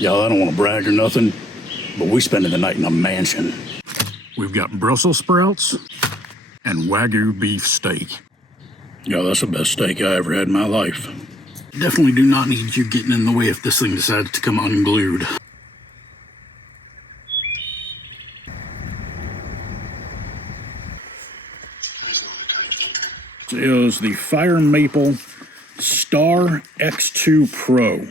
Y'all, I don't want to brag or nothing, but we spending the night in a mansion. We've got Brussels sprouts and Wagyu beef steak. Yeah, that's the best steak I ever had in my life. Definitely do not need you getting in the way if this thing decides to come unglued. This is the Fire Maple Star X2 Pro.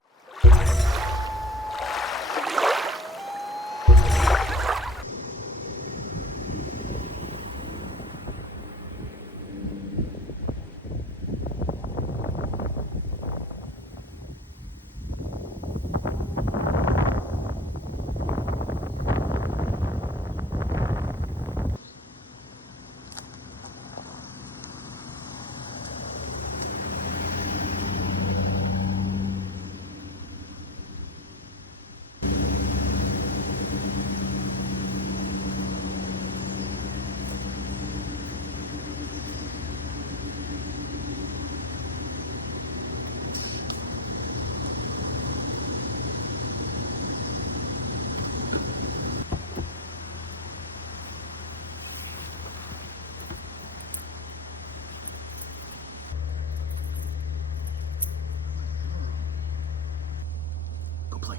Play.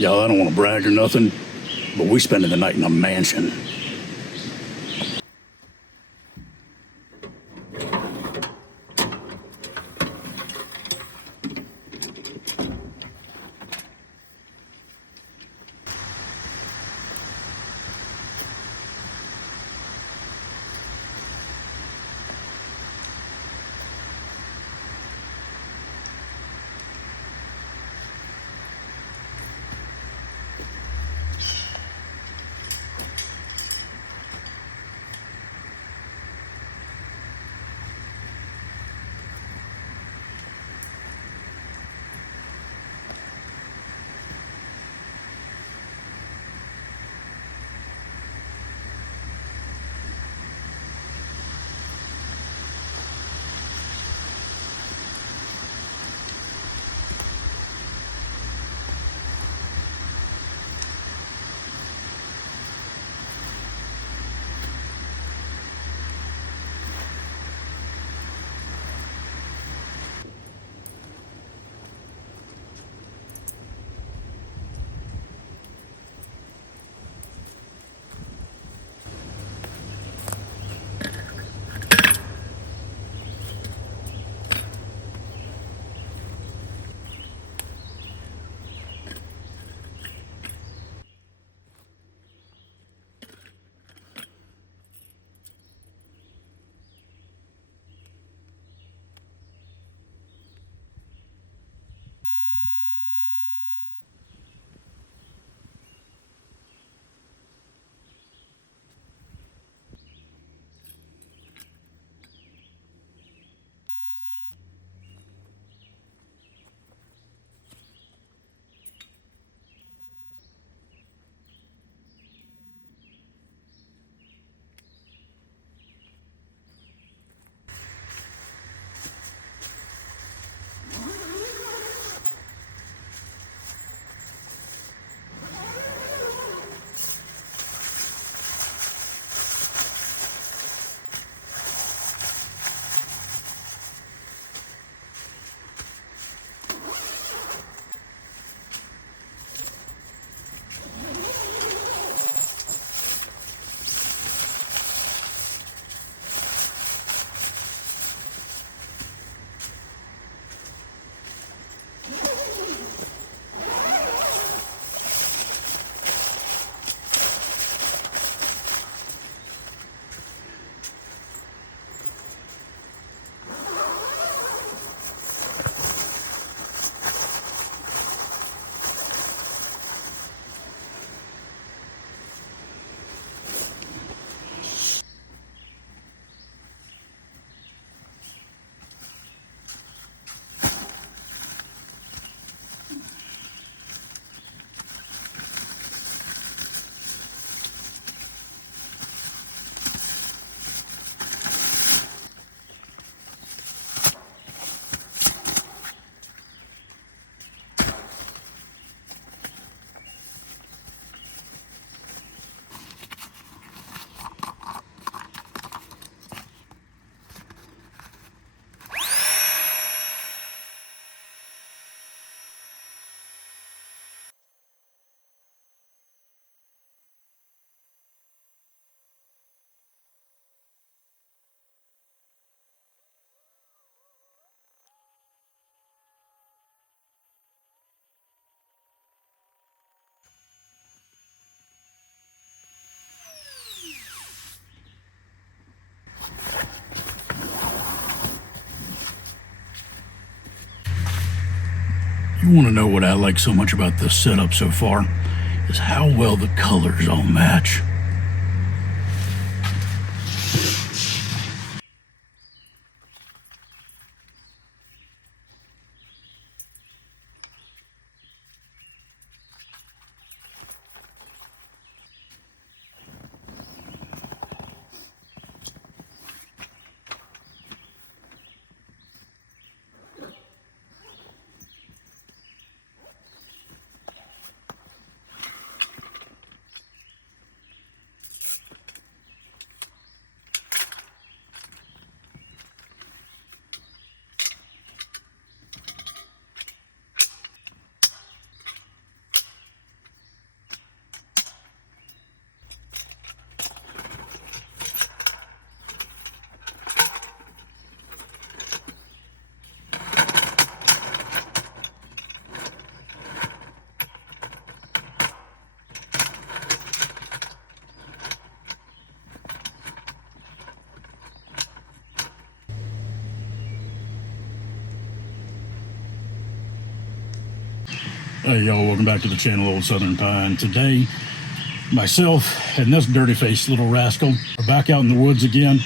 Y'all, I don't want to brag or nothing, but we spending the night in a mansion. You want to know what I like so much about this setup so far? Is how well the colors all match. Hey y'all, welcome back to the channel Old Southern Pie. And today, myself and this dirty-faced little rascal are back out in the woods again.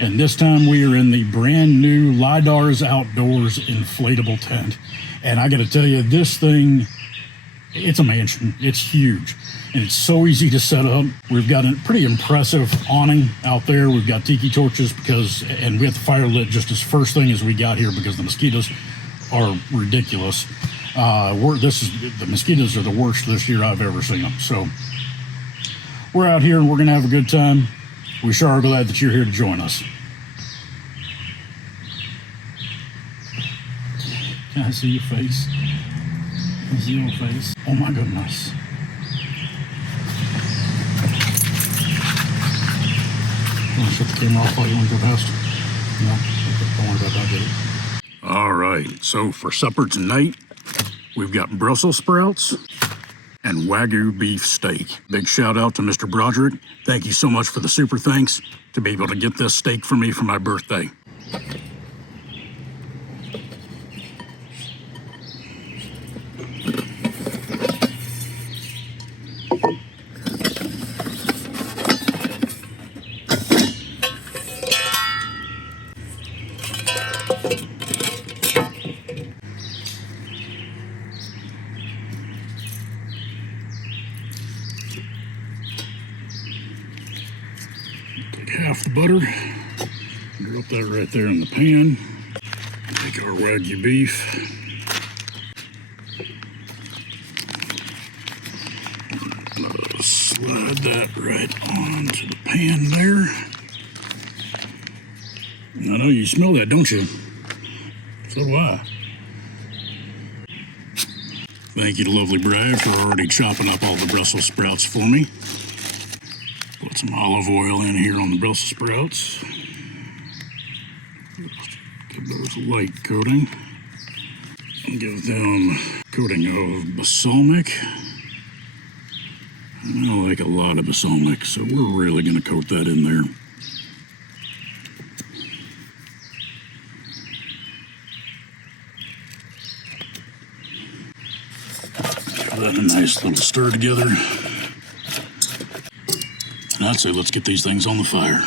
And this time we are in the brand new Lidars Outdoors inflatable tent. And I gotta tell you, this thing, it's a mansion. It's huge. And it's so easy to set up. We've got a pretty impressive awning out there. We've got tiki torches and we have the fire lit just as first thing as we got here because the mosquitoes are ridiculous. The mosquitoes are the worst this year I've ever seen them. So we're out here and we're gonna have a good time. We sure are glad that you're here to join us. Can I see your face? Can I see your face? Oh my goodness. Want to shut the camera off while you want to go past? No, don't worry about that, get it. All right, so for supper tonight, we've got Brussels sprouts and Wagyu beef steak. Big shout out to Mr. Broderick. Thank you so much for the super thanks to be able to get this steak for me for my birthday. Take half the butter, drop that right there in the pan. Take our Wagyu beef. Slide that right onto the pan there. I know you smell that, don't you? So do I. Thank you to Lovely Brad for already chopping up all the Brussels sprouts for me. Put some olive oil in here on the Brussels sprouts. Give those a light coating. Give them a coating of balsamic. I like a lot of balsamic, so we're really going to coat that in there. Give that a nice little stir together. And I'd say let's get these things on the fire.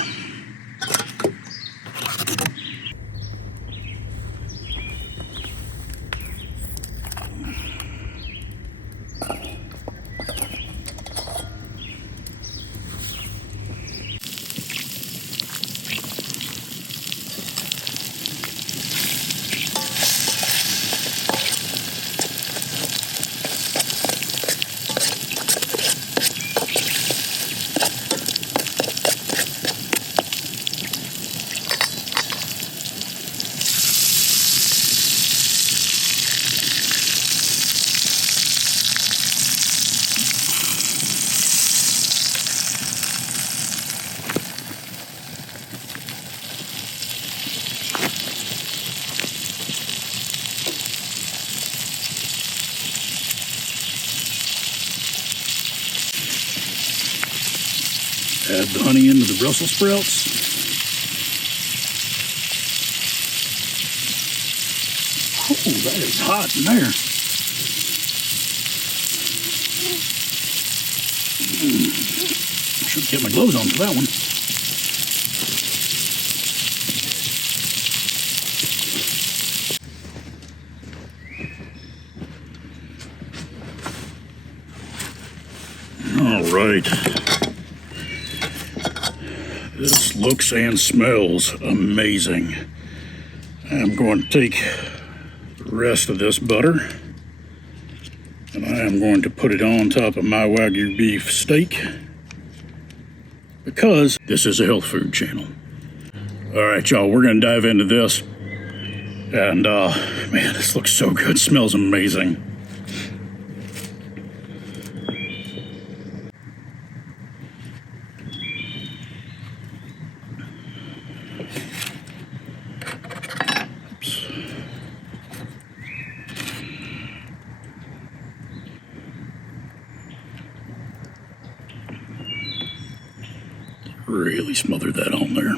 Add the honey into the Brussels sprouts. Oh, that is hot in there. I should get my gloves on for that one. All right. This looks and smells amazing. I'm going to take the rest of this butter and I am going to put it on top of my Wagyu beef steak because this is a health food channel. All right, y'all, we're going to dive into this. And man, this looks so good. Smells amazing. Really smother that on there.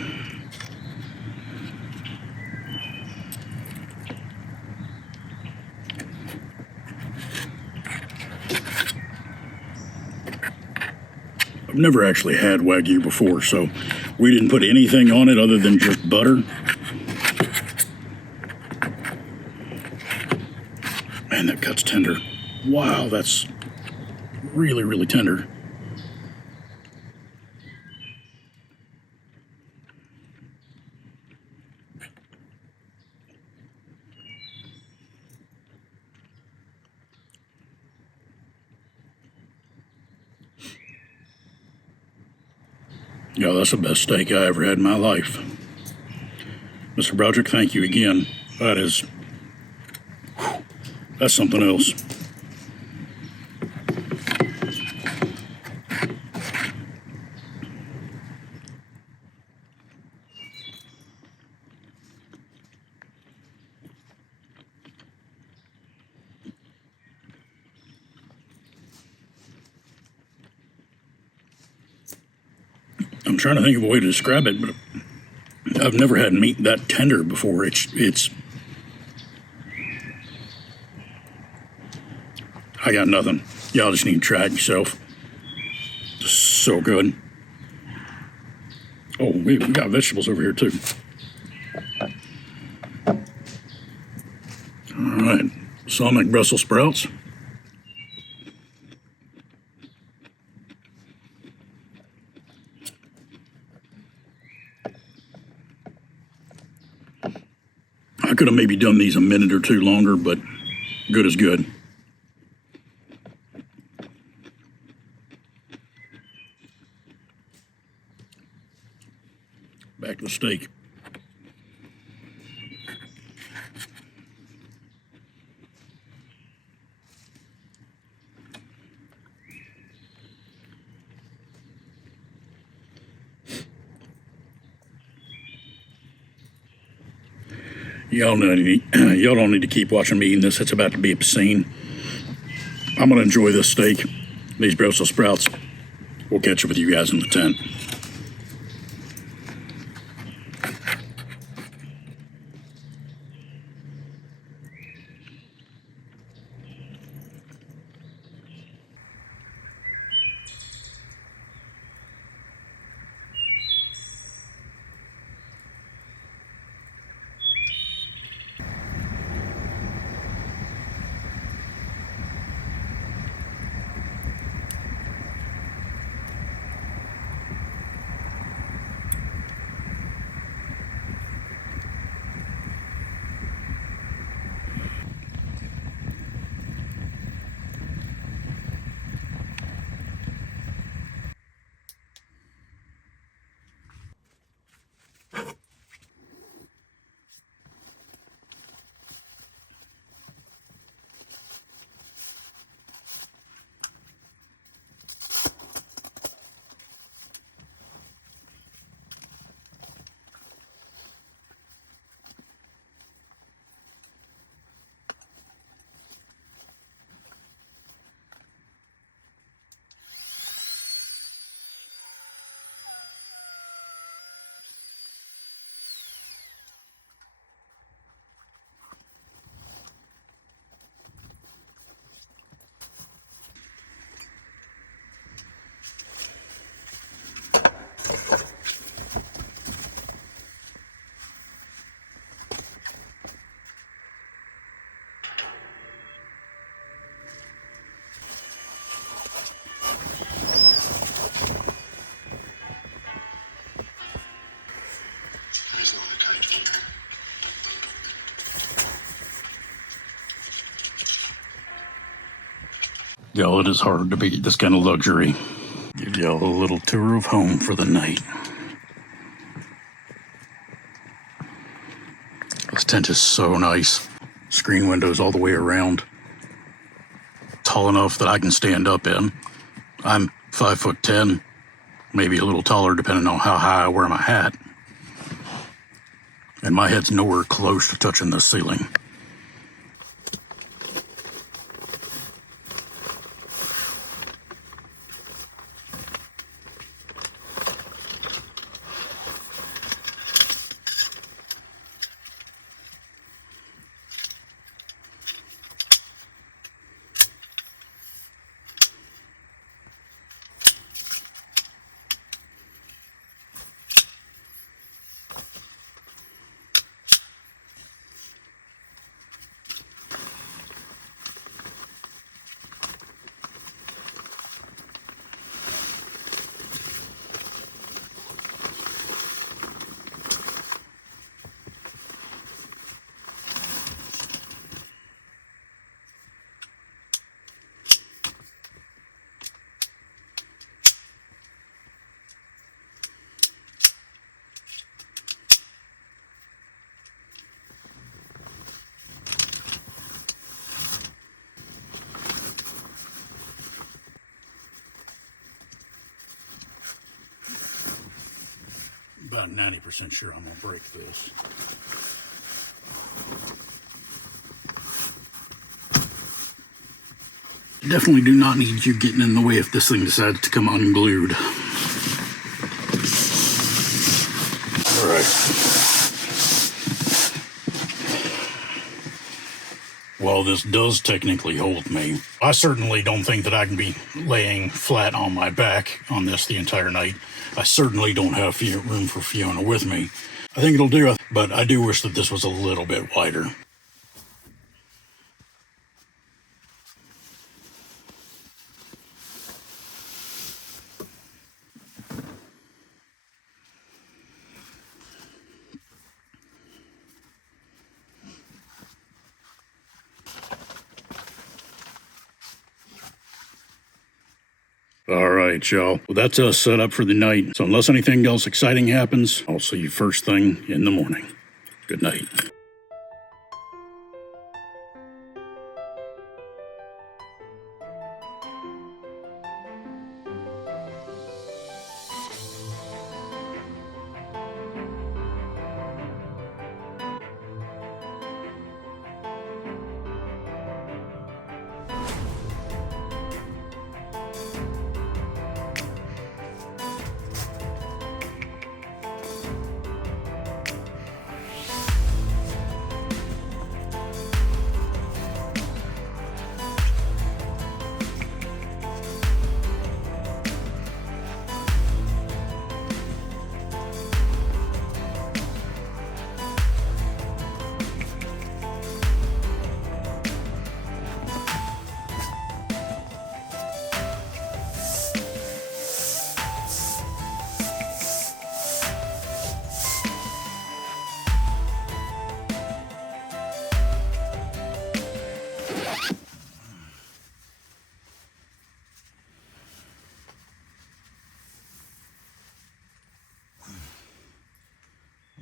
never actually had Wagyu before, so we didn't put anything on it other than just butter. Man, that cut's tender. Wow, that's really, really tender. Yeah, that's the best steak I ever had in my life. Mr. Broderick, thank you again. That's something else. I'm trying to think of a way to describe it, but I've never had meat that tender before. It's. I got nothing. Y'all just need to try it yourself. So good. Oh, we got vegetables over here too. All right, so I'll make Brussels sprouts. I could have maybe done these a minute or two longer, but good is good. Back to the steak. Y'all don't need to keep watching me eating this. It's about to be obscene. I'm gonna enjoy this steak, these Brussels sprouts. We'll catch up with you guys in the tent. Y'all, it is hard to beat this kind of luxury. Give y'all a little tour of home for the night. This tent is so nice. Screen windows all the way around. Tall enough that I can stand up in. I'm 5'10", maybe a little taller depending on how high I wear my hat. And my head's nowhere close to touching the ceiling. about 90% sure I'm gonna break this. Definitely do not need you getting in the way if this thing decides to come unglued. All right. While this does technically hold me, I certainly don't think that I can be laying flat on my back on this the entire night. I certainly don't have room for Fiona with me. I think it'll do, but I do wish that this was a little bit wider. All right, y'all. Well, that's us set up for the night. So unless anything else exciting happens, I'll see you first thing in the morning. Good night.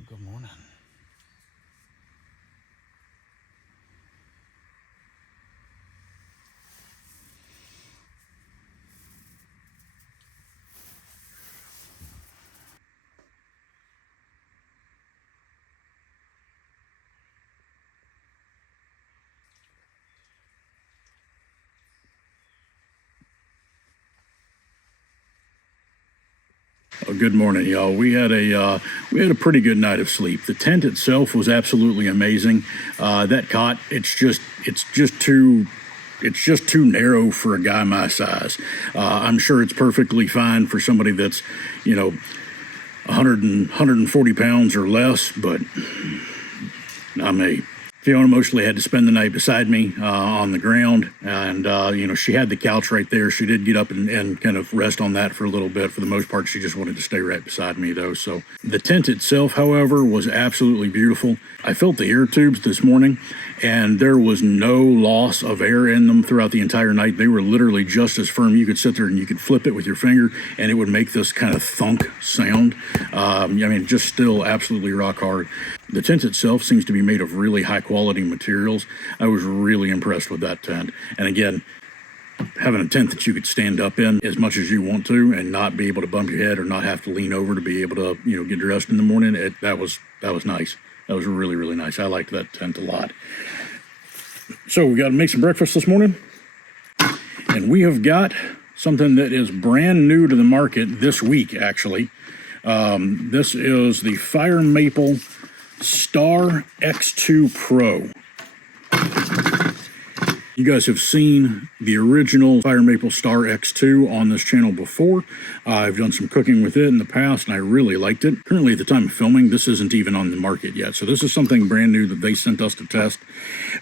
Good morning. Good morning, y'all. We had a pretty good night of sleep. The tent itself was absolutely amazing. That cot, it's just too narrow for a guy my size. I'm sure it's perfectly fine for somebody that's 140 pounds or less, but not me. Fiona mostly had to spend the night beside me on the ground, and she had the couch right there. She did get up and kind of rest on that for a little bit. For the most part, she just wanted to stay right beside me, though. So the tent itself, however, was absolutely beautiful. I felt the air tubes this morning, and there was no loss of air in them throughout the entire night. They were literally just as firm. You could sit there and you could flip it with your finger, and it would make this kind of thunk sound. Just still absolutely rock hard. The tent itself seems to be made of really high quality materials. I was really impressed with that tent. And again, having a tent that you could stand up in as much as you want to and not be able to bump your head or not have to lean over to be able to, get dressed in the morning, that was nice. That was really, really nice. I liked that tent a lot. So we got to make some breakfast this morning. And we have got something that is brand new to the market this week, actually. This is the Fire Maple Star X2 Pro. You guys have seen the original Fire Maple Star X2 on this channel before. I've done some cooking with it in the past, and I really liked it. Currently, at the time of filming, this isn't even on the market yet, so this is something brand new that they sent us to test,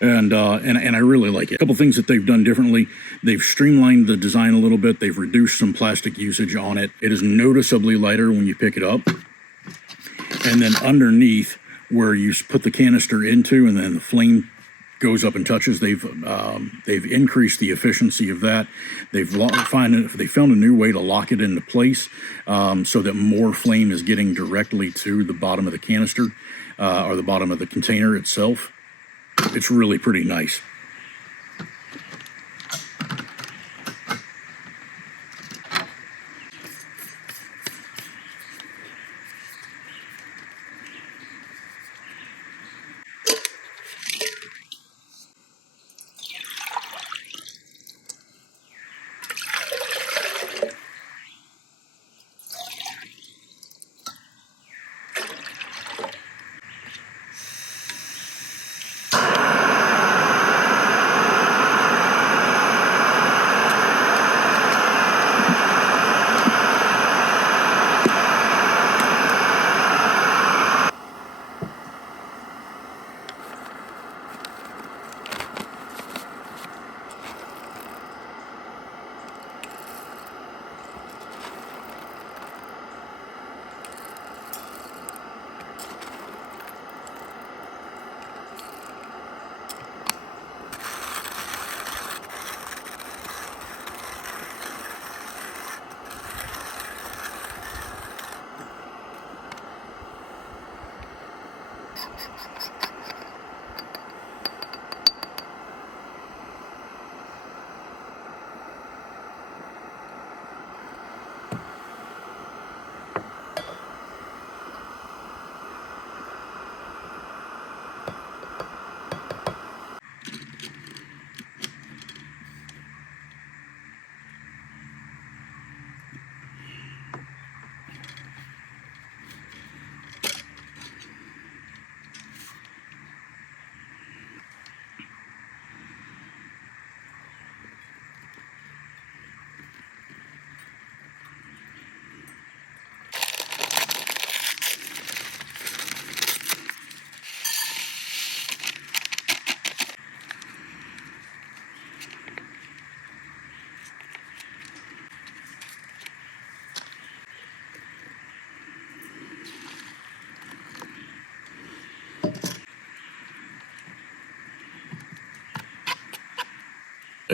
and I really like it. A couple things that they've done differently: they've streamlined the design a little bit. They've reduced some plastic usage on it. It is noticeably lighter when you pick it up, and then underneath, where you put the canister into, and then the flame goes up and touches. They've increased the efficiency of that. They found a new way to lock it into place so that more flame is getting directly to the bottom of the canister or the bottom of the container itself. It's really pretty nice.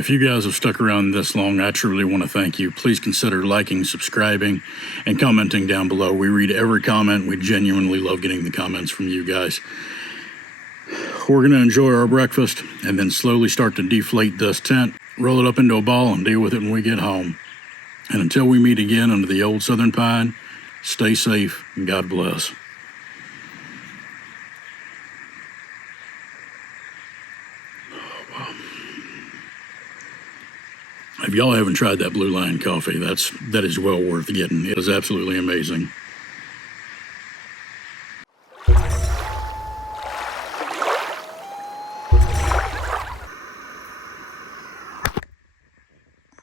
If you guys have stuck around this long, I truly want to thank you. Please consider liking, subscribing, and commenting down below. We read every comment. We genuinely love getting the comments from you guys. We're going to enjoy our breakfast and then slowly start to deflate this tent, roll it up into a ball, and deal with it when we get home. And until we meet again under the old Southern Pine, stay safe and God bless. If y'all haven't tried that Blue Lion coffee, that is well worth getting. It is absolutely amazing.